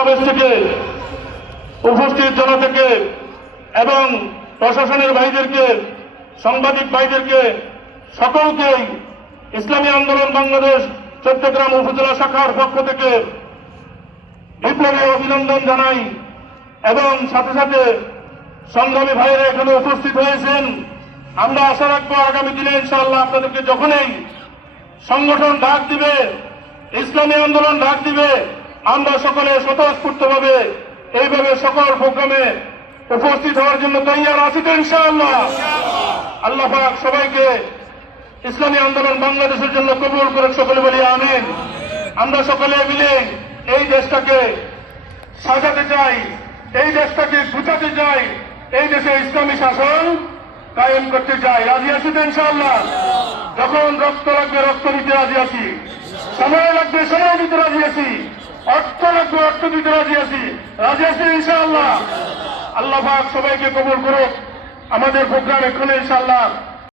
সমাবেশ থেকে উপস্থিত জনতাকে এবং প্রশাসনের ভাইদেরকে, সাংবাদিক ভাইদেরকে, সকলকেই ইসলামী আন্দোলন বাংলাদেশ চট্টগ্রাম উপজেলা শাখার পক্ষ থেকে বিপ্লবী অভিনন্দন জানাই। এবং সাথে সাথে সংগ্রামী ভাইয়েরা এখানে উপস্থিত হয়েছেন। আমরা আশা রাখবো আগামী দিনে ইনশাআল্লাহ আপনাদেরকে যখনই সংগঠন ডাক দিবে, ইসলামী আন্দোলন ডাক দিবে, আমরা সকলে স্বতঃস্ফূর্তভাবে এইভাবে সকল প্রোগ্রামে উপস্থিত হওয়ার জন্য তৈরি আছি তো ইনশাআল্লাহ। আল্লাহ পাক সবাইকে ইসলামী আন্দোলন বাংলাদেশের জন্য কবুল করে সকলে বলি আমিন। আমরা সকলে মিলে এই দেশটাকে সাজাতে চাই, এই দেশটাকে গুছাতে চাই, এই দেশে ইসলামী শাসন কায়েম করতে চাই। রাজি আছি তো ইনশাআল্লাহ। যখন রক্ত লাগবে রক্ত দিতে রাজি আছি, সময় লাগবে সময় দিতে রাজি আছি, অর্থ লাগবে অর্থ দিতে রাজি আছি ইনশাআল্লাহ। আল্লাহ পাক সবাইকে কবুল করুক। আমাদের প্রোগ্রাম এক্ষুনি ইনশাআল্লাহ